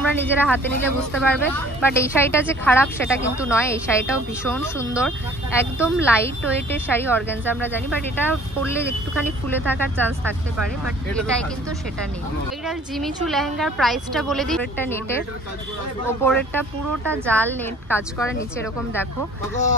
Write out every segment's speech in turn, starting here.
তোমরা নিজেরা হাতে নিলে বুঝতে পারবে। বাট এই শাড়িটা যে খারাপ সেটা কিন্তু নয়, এই শাড়িটাও ভীষণ সুন্দর, একদম লাইট ওয়েটের শাড়ি। অর্গানজা আমরা জানি, বাট এটা পরলে একটুখানি ফুলে থাকার চান্স থাকতে পারে, বাট এটাই কিন্তু সেটা নেই। এইটার জিমিচু লেহেঙ্গার প্রাইসটা বলে দিই। এটা নেটের, ওপরেরটা পুরোটা জাল নেট কাজ করা, নিচে এরকম দেখো,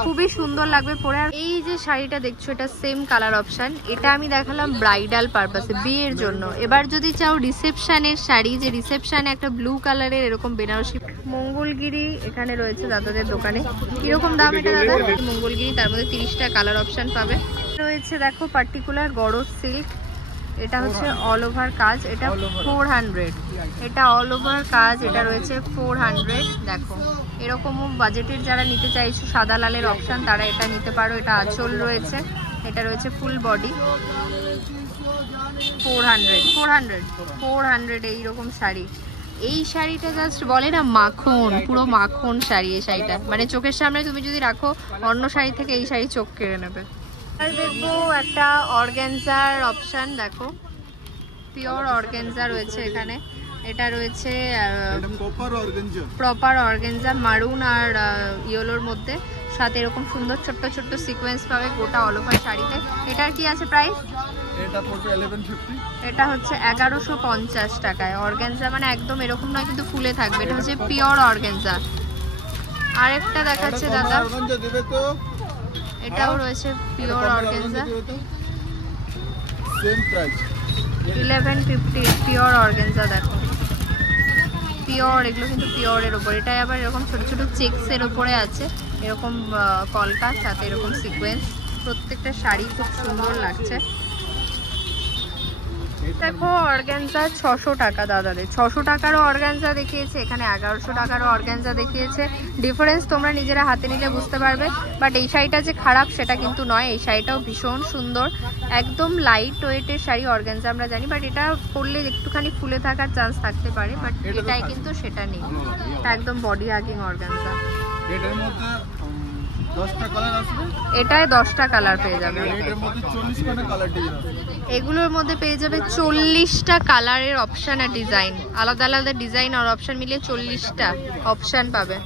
খুবই সুন্দর লাগবে পরে। আর এই যে শাড়িটা দেখছো এটা সেম কালার অপশন, এটা আমি দেখালাম ব্রাইডাল পারপাসে, বিয়ের জন্য। এবার যদি চাও রিসেপশনের শাড়ি, যে রিসেপশনে একটা ব্লু কালারের এরকম বেনারসি। মঙ্গলগিরি এখানে রয়েছে দাদাদের দোকানে। কিরকম দাম এটা দাদা? মঙ্গলগিরি, তার মধ্যে 30টা কালার অপশন পাবে। রয়েছে দেখো পার্টিকুলার গড় সিল্ক, এটা হচ্ছে অল ওভার কাজ, এটা 400, এটা অল ওভার কাজ, এটা রয়েছে 400। দেখো এরকমও বাজেটের যারা নিতে চাইছো সাদা লালের অপশন, তারা এটা নিতে পারো। এটা আঁচল রয়েছে, এটা রয়েছে ফুল বডি। 400 এইরকম শাড়ি। এই শাড়িটা জাস্ট বলে না মাখন, পুরো মাখন শাড়ি এই শাড়িটা, মানে চোখের সামনে তুমি যদি রাখো অন্য শাড়ি থেকে এই শাড়ি চোখ কেড়ে নেবে। আর দেখবো একটা অর্গানজার অপশন, দেখো পিওর অর্গানজা রয়েছে এখানে। এটা রয়েছে প্রপার অর্গানজা, মারুন আর ইয়েলোর মধ্যে, সাথে এরকম সুন্দর ছোট্ট ছোট্ট সিকোয়েন্স পাবে গোটা অল ওভার শাড়িতে। এটার কি আছে প্রাইস? এটা হচ্ছে 1150 টাকায়। অর্গানজা মানে একদম এরকম নয় কিন্তু ফুলে থাকবে, এটা হচ্ছে পিওর অর্গানজা। আরেকটা দেখাচ্ছে দাদা, এটাও রয়েছে পিওর অর্গানজা, 1150 পিওর অর্গানজা। দেখো পিওর, এগুলো কিন্তু পিওরের ওপর। এটাই আবার এরকম ছোট ছোট চেক্সের ওপরে আছে, এরকম কলকা, সাথে এরকম সিকোয়েন্স। প্রত্যেকটা শাড়ি খুব সুন্দর লাগছে। দেখো অর্গানজা 600 টাকা দাদাদের, 600 টাকারও অর্গানজা দেখিয়েছে, এখানে 1100 টাকারও অর্গানজা দেখিয়েছে। ডিফারেন্স তোমরা নিজেরা হাতে নিলে বুঝতে পারবে। বাট এই শাড়িটা যে খারাপ সেটা কিন্তু নয়, এই শাড়িটাও ভীষণ সুন্দর, একদম লাইট ওয়েটের শাড়ি। অর্গানজা আমরা জানি, বাট এটা পরলে একটুখানি ফুলে থাকার চান্স থাকতে পারে, বাট এটাই কিন্তু সেটা নেই, একদম বডি হাগিং অর্গানজা। এটায় 10টা কালার পেয়ে যাবে, এগুলোর মধ্যে পেয়ে যাবে 40টা কালারের অপশন আর ডিজাইন, আলাদা আলাদা ডিজাইন আর অপশন মিলিয়ে 40টা অপশন পাবে।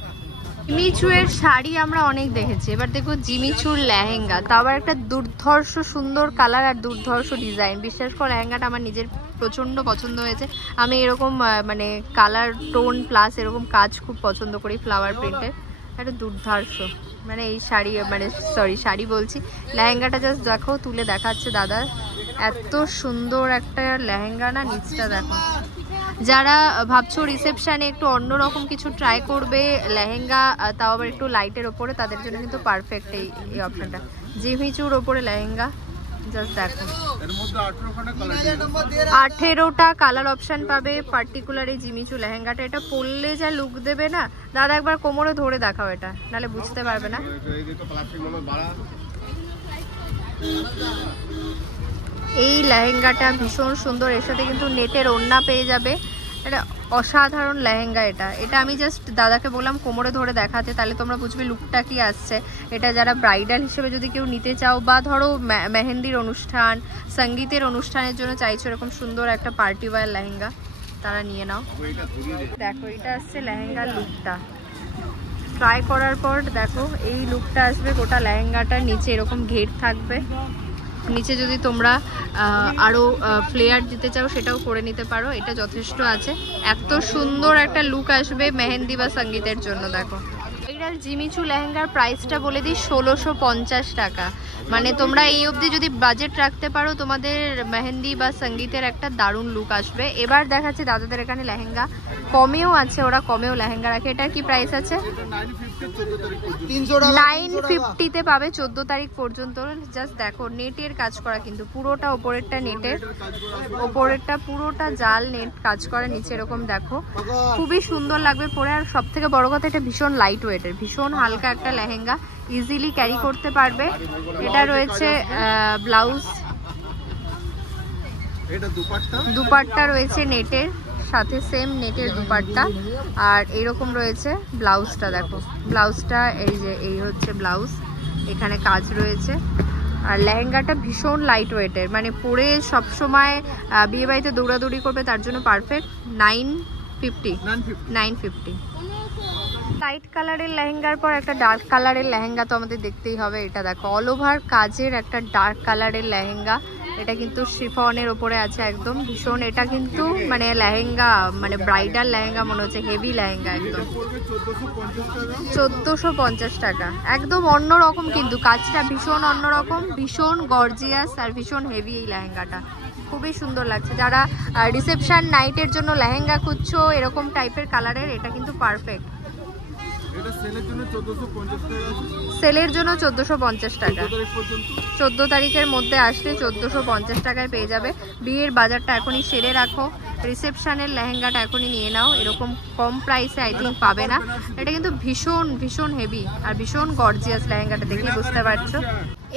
জিমিচুয়ের শাড়ি আমরা অনেক দেখেছি, এবার দেখো জিমিচুর লেহেঙ্গা, তাও আবার একটা দুর্ধর্ষ সুন্দর কালার আর দুর্ধর্ষ ডিজাইন। বিশ্বাস করে লেহেঙ্গাটা আমার নিজের প্রচণ্ড পছন্দ হয়েছে। আমি এরকম মানে কালার টোন প্লাস এরকম কাজ খুব পছন্দ করি, ফ্লাওয়ার প্রিন্টের। একটা দুর্ধর্ষ মানে এই শাড়ি, মানে সরি শাড়ি বলছি, লেহেঙ্গাটা জাস্ট দেখো, তুলে দেখাচ্ছে দাদা, এত সুন্দর একটা লেহেঙ্গা না। নিচটা দেখো, যারা ভাবছো রিসেপশনে একটু অন্যরকম কিছু ট্রাই করবে লেহেঙ্গা, তাও আবার একটু লাইটের ওপরে, তাদের জন্য কিন্তু পারফেক্ট এই অপশনটা। জিমিচুর ওপরে লেহেঙ্গা, জাস্ট দেখো 18টা কালার অপশন পাবে পার্টিকুলার এই জিমিচু লেহেঙ্গাটা। এটা পরলে যা লুক দেবে না দাদা, একবার কোমরে ধরে দেখাও এটা, নাহলে বুঝতে পারবে না। এই লেহেঙ্গাটা ভীষণ সুন্দর, এর সাথে কিন্তু নেটের ওড়না পেয়ে যাবে। এটা অসাধারণ লেহেঙ্গা। এটা আমি জাস্ট দাদাকে বললাম কোমরে ধরে দেখাতে, তাহলে তোমরা বুঝবে লুকটা কি আসছে। এটা যারা ব্রাইডাল হিসেবে যদি কেউ নিতে চাও, বা ধরো মেহেন্দির অনুষ্ঠান, সঙ্গীতের অনুষ্ঠানের জন্য চাইছো এরকম সুন্দর একটা পার্টি ওয়্যার লেহেঙ্গা, তারা নিয়ে নাও। দেখো এটা আসছে লেহেঙ্গার লুকটা, ট্রাই করার পর দেখো এই লুকটা আসবে। গোটা লেহেঙ্গাটার নিচে এরকম ঘের থাকবে, নিচে যদি তোমরা আরো ফ্লেয়ার দিতে চাও সেটাও করে নিতে পারো, এটা যথেষ্ট আছে। এত সুন্দর একটা লুক আসবে মেহেন্দি বা সঙ্গীতের জন্য। দেখো এইটার জিমিচু লেহেঙ্গার প্রাইসটা বলে দিই 1650 টাকা। মানে তোমরা এই অবধি যদি বাজেট রাখতে পারো, তোমাদের মেহেন্দি বা সঙ্গীতের একটা দারুণ লুক আসবে। এবার দেখাচ্ছি দাদাদের এখানে লেহেঙ্গা, কমেও আছে, ওরা কমেও লেহেঙ্গা রাখে। এটা কি প্রাইস আছে? 950-তে পাবে 14 তারিখ পর্যন্ত। জাস্ট দেখো নেটের কাজ করা, কিন্তু পুরোটা ওপরেরটা নেটের, ওপরেরটা পুরোটা জাল নেট কাজ করা, নিচে এরকম দেখো, খুবই সুন্দর লাগবে পরে। আর সব থেকে বড় কথা, এটা ভীষণ লাইট ওয়েটের, ভীষণ হালকা একটা লেহেঙ্গা, ইজিলি ক্যারি করতে পারবে। এটা রয়েছে ব্লাউজ, দুপাট্টা রয়েছে নেটের সাথে, সেম নেটের দুপাট্টা। আর এইরকম রয়েছে ব্লাউজটা, দেখো ব্লাউজটা এই যে এই হচ্ছে ব্লাউজ, এখানে কাজ রয়েছে। আর লেহেঙ্গাটা ভীষণ লাইট ওয়েটের, মানে পরে সবসময় বিয়ে বাড়িতে দৌড়াদৌড়ি করবে তার জন্য পারফেক্ট। 50 950। লাইট কালারের লেহেঙ্গার পর একটা ডার্ক কালারের লেহেঙ্গা তো আমাদের দেখতেই হবে। এটা দেখো অল ওভার কাজের একটা ডার্ক কালারের লেহেঙ্গা, এটা কিন্তু শিফনের ওপরে আছে একদম ভীষণ। এটা কিন্তু মানে লেহেঙ্গা মানে ব্রাইডাল লেহেঙ্গা মনে হচ্ছে, হেভি লেহেঙ্গা একদম। 1450 টাকা, একদম অন্যরকম কিন্তু কাজটা ভীষণ অন্যরকম, ভীষণ গর্জিয়াস আর ভীষণ হেভি এই লেহেঙ্গাটা, খুবই সুন্দর লাগছে। যারা রিসেপশন নাইটের জন্য লেহেঙ্গা খুঁজছো এরকম টাইপের কালারের, এটা কিন্তু পারফেক্ট। এটা সেলের জন্য 1450 টাকা আছে, সেলের জন্য 1450 টাকা। 14 তারিখের মধ্যে আসলে 1450 টাকায় পেয়ে যাবে। বিয়ের বাজারটা এখনই সেরে রাখো, রিসেপশনের লেহেঙ্গাটা এখনই নিয়ে নাও, এরকম কম প্রাইসে আই থিঙ্ক পাবে না। এটা কিন্তু ভীষণ ভীষণ হেভি আর ভীষণ গর্জিয়াস, লেহেঙ্গাটা দেখেই বুঝতে পারছো।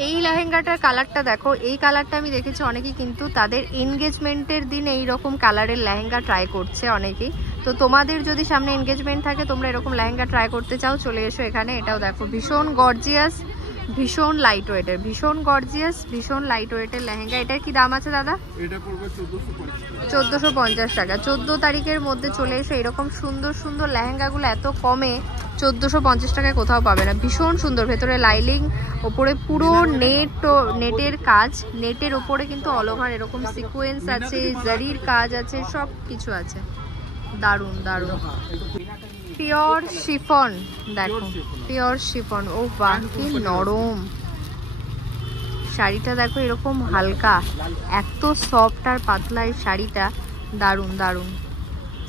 এই লেহেঙ্গাটার কালারটা দেখো, এই কালারটা আমি দেখেছি অনেকেই কিন্তু তাদের এনগেজমেন্টের দিন এইরকম কালারের লেহেঙ্গা ট্রাই করছে অনেকেই। তো তোমাদের যদি সামনে এনগেজমেন্ট থাকে, তোমরা এরকম লেহেঙ্গা ট্রাই করতে চাও, চলে এসো এখানে। এটাও দেখো ভীষণ গর্জিয়াস, ভীষণ লাইট ওয়েটের, ভীষণ গর্জিয়াস, ভীষণ লাইট ওয়েটের লেহেঙ্গা। এটার কি দাম আছে দাদা? এটা পড়বে 1450 টাকা। 14 তারিখের মধ্যে চলে এসে এরকম সুন্দর সুন্দর লেহেঙ্গাগুলো এত কমে 1450 টাকায় কোথাও পাবে না। ভীষণ সুন্দর, ভেতরে লাইলিং, ওপরে পুরো নেটের কাজ, নেটের ওপরে কিন্তু অল ওভার এরকম সিকোয়েন্স আছে, জারির কাজ আছে, সব কিছু আছে, দারুণ দারুণ। পিওর শিফন, দেখো পিওর শিফন, ও বাহ কি নরম শাড়িটা, দেখো এরকম হালকা, এত সফট আর পাতলা এই শাড়িটা, দারুণ দারুণ।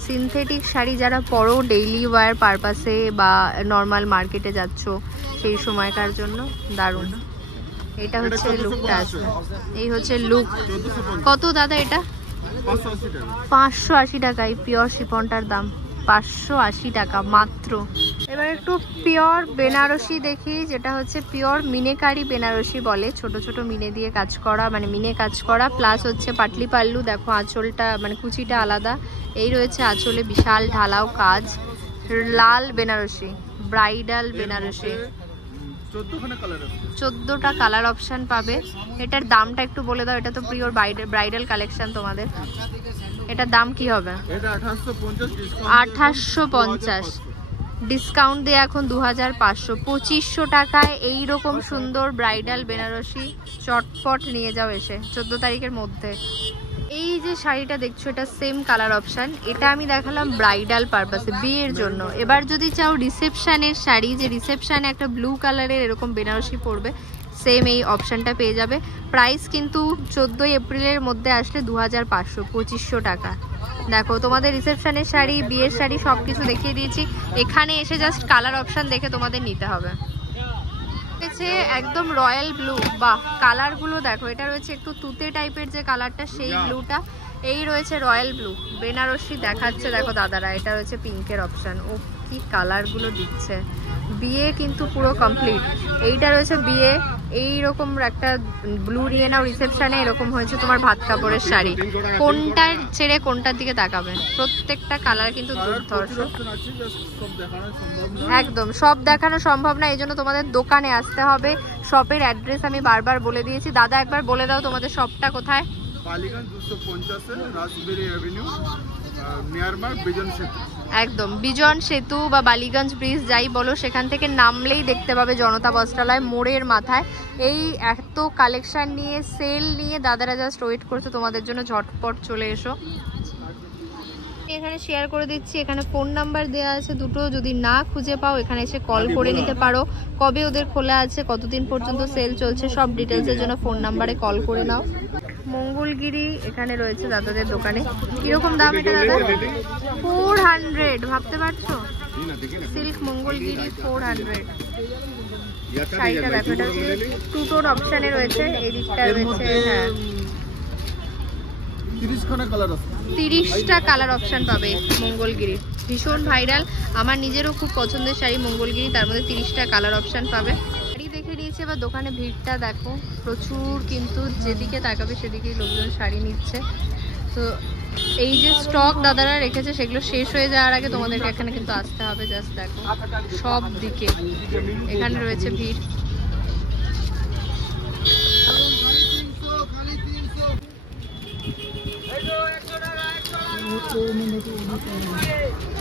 সিনথেটিক শাড়ি যারা পরো ডেইলি ওয়্যার পারপাসে বা নর্মাল মার্কেটে যাচ্ছ সেই সময়কার জন্য দারুণ। এটা হচ্ছে লুকটা আছে, এই হচ্ছে লুক। কত দাদা এটা? 580 টাকা এই পিওর শিফনটার দাম, 580 টাকা মাত্র। এবার একটু পিওর বেনারসি দেখি, যেটা হচ্ছে পিওর মিনেকারি বেনারসি বলে, ছোট ছোট মিনে দিয়ে কাজ করা, মানে মিনে কাজ করা, প্লাস হচ্ছে পাটলি পাল্লু। দেখো আঁচলটা মানে কুচিটা আলাদা, এই রয়েছে আঁচলে বিশাল ঢালাও কাজ, লাল বেনারসি, ব্রাইডাল বেনারসি, 14টা কালার অপশন পাবে। এটার দামটা একটু বলে দাও, এটা তো পিওর ব্রাইডাল কালেকশন তোমাদের, এটার দাম কি হবে? 2850, ডিসকাউন্ট দিয়ে এখন 2500, 2500 টাকায় এইরকম সুন্দর ব্রাইডাল বেনারসি চটপট নিয়ে যাও এসে 14 তারিখের মধ্যে। এই যে শাড়িটা দেখছো, এটা সেম কালার অপশান, এটা আমি দেখালাম ব্রাইডাল পারপাসে, বিয়ের জন্য। এবার যদি চাও রিসেপশানের শাড়ি, যে রিসেপশানে একটা ব্লু কালারের এরকম বেনারসি পরবে, সেম এই অপশানটা পেয়ে যাবে। প্রাইস কিন্তু 14 এপ্রিলের মধ্যে আসলে 2500, 2500 টাকা। দেখো তোমাদের রিসেপশনের শাড়ি, বিয়ের শাড়ি সব কিছু দেখিয়ে দিয়েছি, এখানে এসে জাস্ট কালার অপশান দেখে তোমাদের নিতে হবে। একদম রয়্যাল ব্লু, বাহ কালারগুলো দেখো, এটা রয়েছে একটু তুতে টাইপের যে কালারটা, সেই ব্লুটা, এই রয়েছে রয়্যাল ব্লু বেনারসি দেখাচ্ছে। দেখো দাদারা, এটা রয়েছে পিঙ্কের অপশান, ও কি কালারগুলো দিচ্ছে, বিয়ে কিন্তু পুরো কমপ্লিট। এইটা রয়েছে বিয়ে, এইরকম একটা ব্লু নিয়ে নাও রিসেপশনে, এরকম হয়েছে তোমার ভাত কাপড়ের শাড়ি, কোনটার ছেড়ে কোনটার দিকে তাকাবেন, প্রত্যেকটা কালার কিন্তু দুর্ধর্ষ। একদম সব দেখানো সম্ভব না, এই জন্য তোমাদের দোকানে আসতে হবে। শপের অ্যাড্রেস আমি বারবার বলে দিয়েছি, দাদা একবার বলে দাও তোমাদের শপটা কোথায়? Ballygunge 250 Rashbehari avenue, near by Bijon Setu. একদম বিজন সেতু বা বালিগঞ্জ ব্রিজ যাই বলো, সেখান থেকে নামলেই দেখতে পাবে জনতা বস্ত্রালয় মোড়ের মাথায়। এই এত কালেকশন নিয়ে, সেল নিয়ে দাদারা জাস্ট ওয়েট করছে তোমাদের জন্য, ঝটপট চলে এসো। এখানে শেয়ার করে দিচ্ছি, এখানে ফোন নাম্বার দেওয়া আছে দুটো, যদি না খুঁজে পাও এখানে এসে কল করে নিতে পারো। কবে ওদের খোলা আছে, কতদিন পর্যন্ত সেল চলছে, সব ডিটেলসের জন্য ফোন নাম্বারে কল করে নাও। মঙ্গলগিরি এখানে রয়েছে দাদাদের দোকানে। কিরকম দাম এটা দাদা? 400, ভাবতে পারছো? সিল্ক মঙ্গলগিরি 400। শাড়িটা দেখো, এটা হচ্ছে টু টোন অপশানে রয়েছে, এই দিকটা রয়েছে, হ্যাঁ 30টা কালার অপশান পাবে মঙ্গলগিরি, ভীষণ ভাইরাল, আমার নিজেরও খুব পছন্দের শাড়ি মঙ্গলগিরি, তার মধ্যে 30টা কালার অপশান পাবে। শাড়ি দেখে নিয়েছে, এবার দোকানে ভিড়টা দেখো প্রচুর, কিন্তু যেদিকে তাকাবে সেদিকেই লোকজন শাড়ি নিচ্ছে। তো এই যে স্টক দাদারা রেখেছে সেগুলো শেষ হয়ে যাওয়ার আগে তোমাদেরকে এখানে কিন্তু আসতে হবে। জাস্ট দেখো সব দিকে এখানে রয়েছে ভিড়। वो मैंने तो